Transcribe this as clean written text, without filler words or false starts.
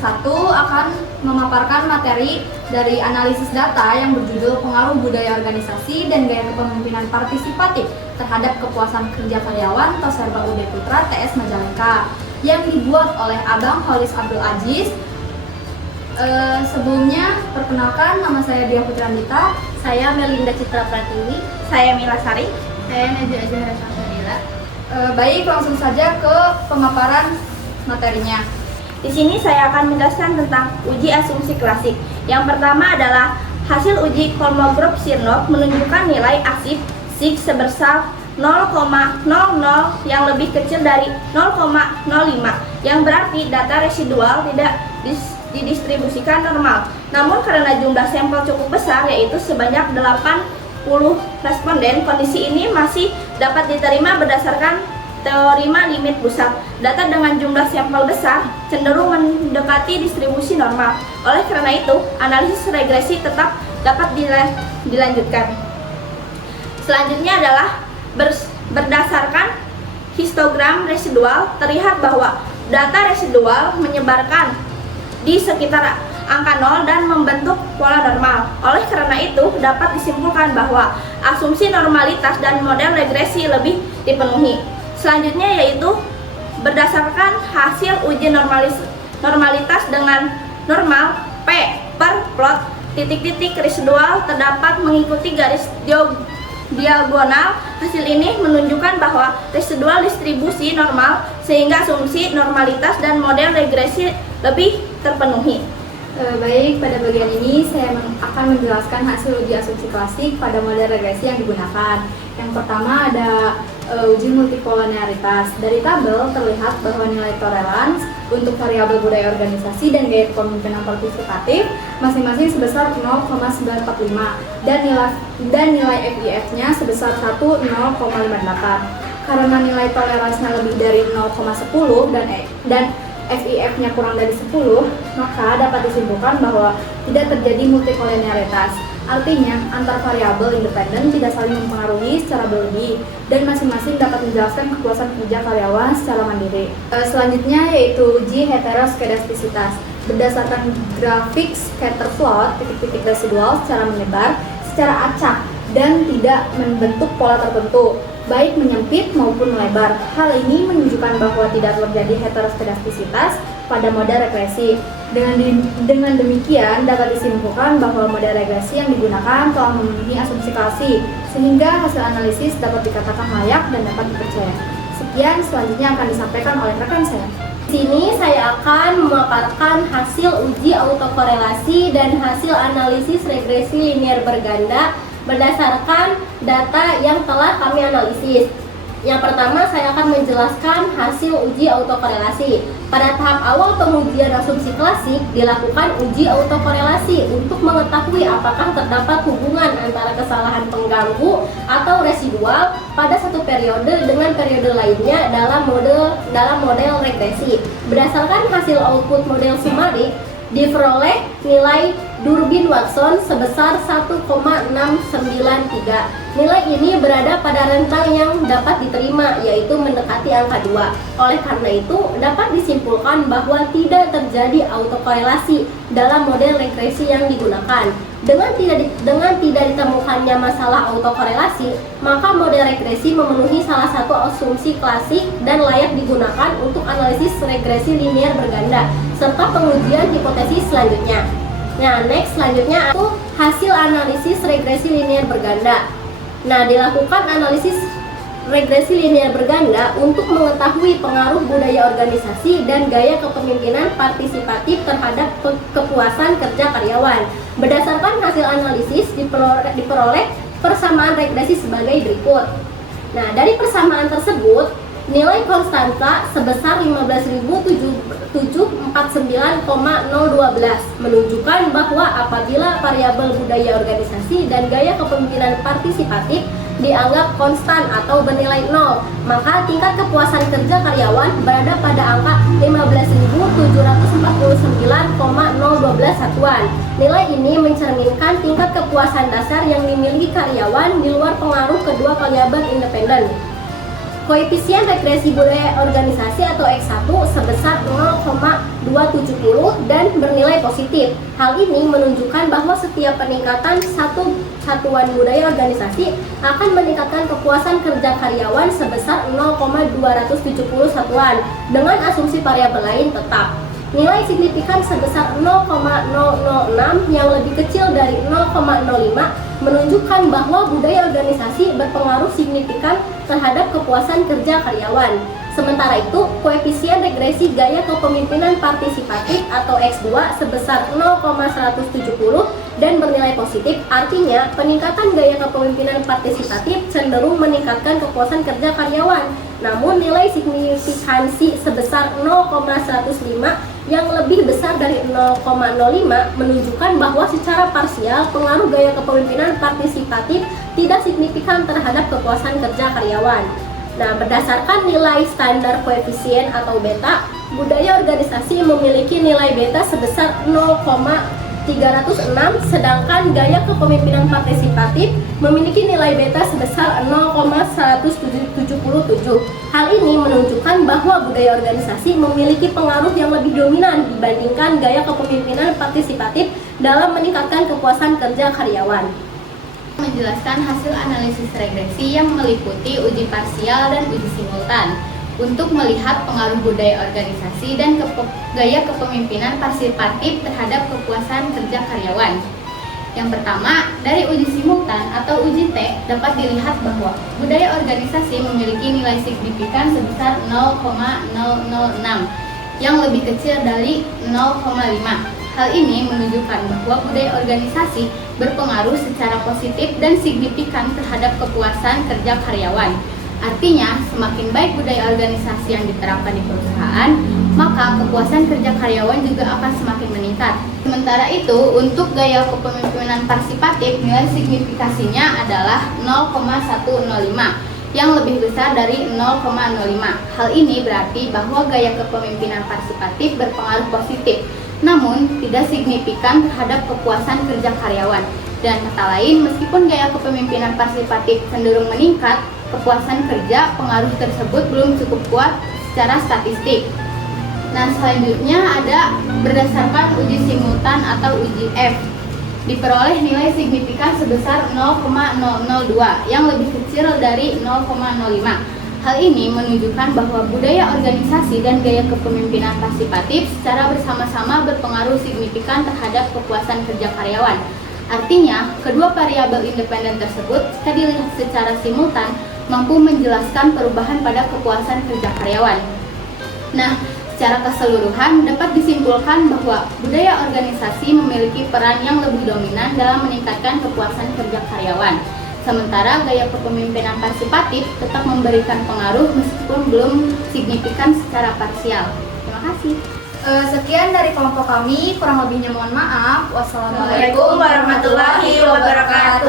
Satu, akan memaparkan materi dari analisis data yang berjudul Pengaruh Budaya Organisasi dan Gaya Kepemimpinan Partisipatif terhadap Kepuasan Kerja Karyawan Toserba UD Putra TS Majalengka yang dibuat oleh Abang Holis Abdul Aziz. Sebelumnya, perkenalkan, nama saya Dia Putrandita. Saya Melinda Citra Pratiwi. Saya Mila Sari. Saya Najwa Azhara Syamsudila. Baik, langsung saja ke pemaparan materinya. Di sini saya akan menjelaskan tentang uji asumsi klasik. Yang pertama adalah hasil uji Kolmogorov-Smirnov menunjukkan nilai aksip SIG sebesar 0,00 yang lebih kecil dari 0,05, yang berarti data residual tidak didistribusikan normal. Namun karena jumlah sampel cukup besar, yaitu sebanyak 80 responden, kondisi ini masih dapat diterima berdasarkan teori limit pusat. Data dengan jumlah sampel besar cenderung mendekati distribusi normal. Oleh karena itu, analisis regresi tetap dapat dilanjutkan. Selanjutnya adalah berdasarkan histogram residual, terlihat bahwa data residual menyebarkan di sekitar angka 0 dan membentuk pola normal. Oleh karena itu, dapat disimpulkan bahwa asumsi normalitas dan model regresi lebih dipenuhi. Selanjutnya yaitu berdasarkan hasil uji normalitas dengan normal P per plot titik-titik residual terdapat mengikuti garis diagonal. Hasil ini menunjukkan bahwa residual distribusi normal sehingga asumsi normalitas dan model regresi lebih terpenuhi. Baik, pada bagian ini saya akan menjelaskan hasil uji asumsi klasik pada model regresi yang digunakan. Yang pertama ada uji multikolonialitas. Dari tabel terlihat bahwa nilai toleransi untuk variabel budaya organisasi dan gaya kepemimpinan partisipatif masing-masing sebesar 0,945 dan nilai FIF-nya sebesar 1,058. Karena nilai toleransinya lebih dari 0,10 dan FIF-nya kurang dari 10, maka dapat disimpulkan bahwa tidak terjadi multikolonialitas. Artinya, antar variabel independen tidak saling mempengaruhi secara berlebih dan masing-masing dapat menjelaskan kepuasan kerja karyawan secara mandiri. Selanjutnya yaitu uji heteroskedastisitas. Berdasarkan grafik scatter plot titik-titik residual secara menyebar, secara acak dan tidak membentuk pola tertentu, baik menyempit maupun melebar. Hal ini menunjukkan bahwa tidak terjadi heteroskedastisitas pada model regresi. Dengan demikian dapat disimpulkan bahwa model regresi yang digunakan telah memenuhi asumsi klasik, sehingga hasil analisis dapat dikatakan layak dan dapat dipercaya. Sekian, selanjutnya akan disampaikan oleh rekan saya. Di sini saya akan memaparkan hasil uji autokorelasi dan hasil analisis regresi linear berganda berdasarkan data yang telah kami analisis. Yang pertama, saya akan menjelaskan hasil uji autokorelasi. Pada tahap awal pengujian asumsi klasik, dilakukan uji autokorelasi untuk mengetahui apakah terdapat hubungan antara kesalahan pengganggu atau residual pada satu periode dengan periode lainnya dalam model regresi. Berdasarkan hasil output model sumarik, diperoleh nilai Durbin-Watson sebesar 1,693. Nilai ini berada pada rentang yang dapat diterima, yaitu mendekati angka 2. Oleh karena itu, dapat disimpulkan bahwa tidak terjadi autokorelasi dalam model regresi yang digunakan. Dengan tidak ditemukannya masalah autokorelasi, maka model regresi memenuhi salah satu asumsi klasik dan layak digunakan untuk analisis regresi linear berganda serta pengujian hipotesis selanjutnya. Nah, selanjutnya itu hasil analisis regresi linear berganda. Nah, dilakukan analisis regresi linear berganda untuk mengetahui pengaruh budaya organisasi dan gaya kepemimpinan partisipatif terhadap kepuasan kerja karyawan. Berdasarkan hasil analisis diperoleh persamaan regresi sebagai berikut. Nah, dari persamaan tersebut, nilai konstanta sebesar 15.749,012 menunjukkan bahwa apabila variabel budaya organisasi dan gaya kepemimpinan partisipatif dianggap konstan atau bernilai 0, maka tingkat kepuasan kerja karyawan berada pada angka 15.749,012 satuan. Nilai ini mencerminkan tingkat kepuasan dasar yang dimiliki karyawan di luar pengaruh kedua variabel independen. Koefisien regresi budaya organisasi atau X1 sebesar 0,270 dan bernilai positif. Hal ini menunjukkan bahwa setiap peningkatan satu satuan budaya organisasi akan meningkatkan kepuasan kerja karyawan sebesar 0,270 satuan dengan asumsi variabel lain tetap. Nilai signifikan sebesar 0,006 yang lebih kecil dari 0,05 menunjukkan bahwa budaya organisasi berpengaruh signifikan terhadap kepuasan kerja karyawan. Sementara itu, koefisien regresi gaya kepemimpinan partisipatif atau X2 sebesar 0,170 dan bernilai positif, artinya peningkatan gaya kepemimpinan partisipatif cenderung meningkatkan kepuasan kerja karyawan. Namun nilai signifikansi sebesar 0,105 yang lebih besar dari 0,05 menunjukkan bahwa secara parsial pengaruh gaya kepemimpinan partisipatif tidak signifikan terhadap kepuasan kerja karyawan. Nah, berdasarkan nilai standar koefisien atau beta, budaya organisasi memiliki nilai beta sebesar 0,306, sedangkan gaya kepemimpinan partisipatif memiliki nilai beta sebesar 0,177. Hal ini menunjukkan bahwa budaya organisasi memiliki pengaruh yang lebih dominan dibandingkan gaya kepemimpinan partisipatif dalam meningkatkan kepuasan kerja karyawan. Menjelaskan hasil analisis regresi yang meliputi uji parsial dan uji simultan untuk melihat pengaruh budaya organisasi dan gaya kepemimpinan partisipatif terhadap kepuasan kerja karyawan. Yang pertama, dari uji simultan atau uji T dapat dilihat bahwa budaya organisasi memiliki nilai signifikan sebesar 0,006 yang lebih kecil dari 0,5. Hal ini menunjukkan bahwa budaya organisasi berpengaruh secara positif dan signifikan terhadap kepuasan kerja karyawan. Artinya, semakin baik budaya organisasi yang diterapkan di perusahaan, maka kepuasan kerja karyawan juga akan semakin meningkat. Sementara itu, untuk gaya kepemimpinan partisipatif, nilai signifikasinya adalah 0,105 yang lebih besar dari 0,05. Hal ini berarti bahwa gaya kepemimpinan partisipatif berpengaruh positif, namun tidak signifikan terhadap kepuasan kerja karyawan. Dan kata lain, meskipun gaya kepemimpinan partisipatif cenderung meningkat, kepuasan kerja pengaruh tersebut belum cukup kuat secara statistik. Nah, selanjutnya ada berdasarkan uji simultan atau uji F. Diperoleh nilai signifikan sebesar 0,002 yang lebih kecil dari 0,05. Hal ini menunjukkan bahwa budaya organisasi dan gaya kepemimpinan partisipatif secara bersama-sama berpengaruh signifikan terhadap kepuasan kerja karyawan. Artinya, kedua variabel independen tersebut jika dilihat secara simultan mampu menjelaskan perubahan pada kepuasan kerja karyawan. Nah, secara keseluruhan dapat disimpulkan bahwa budaya organisasi memiliki peran yang lebih dominan dalam meningkatkan kepuasan kerja karyawan. Sementara gaya kepemimpinan partisipatif tetap memberikan pengaruh meskipun belum signifikan secara parsial. Terima kasih. Sekian dari kelompok kami, kurang lebihnya mohon maaf. Wassalamualaikum Waalaikumsalam warahmatullahi wabarakatuh.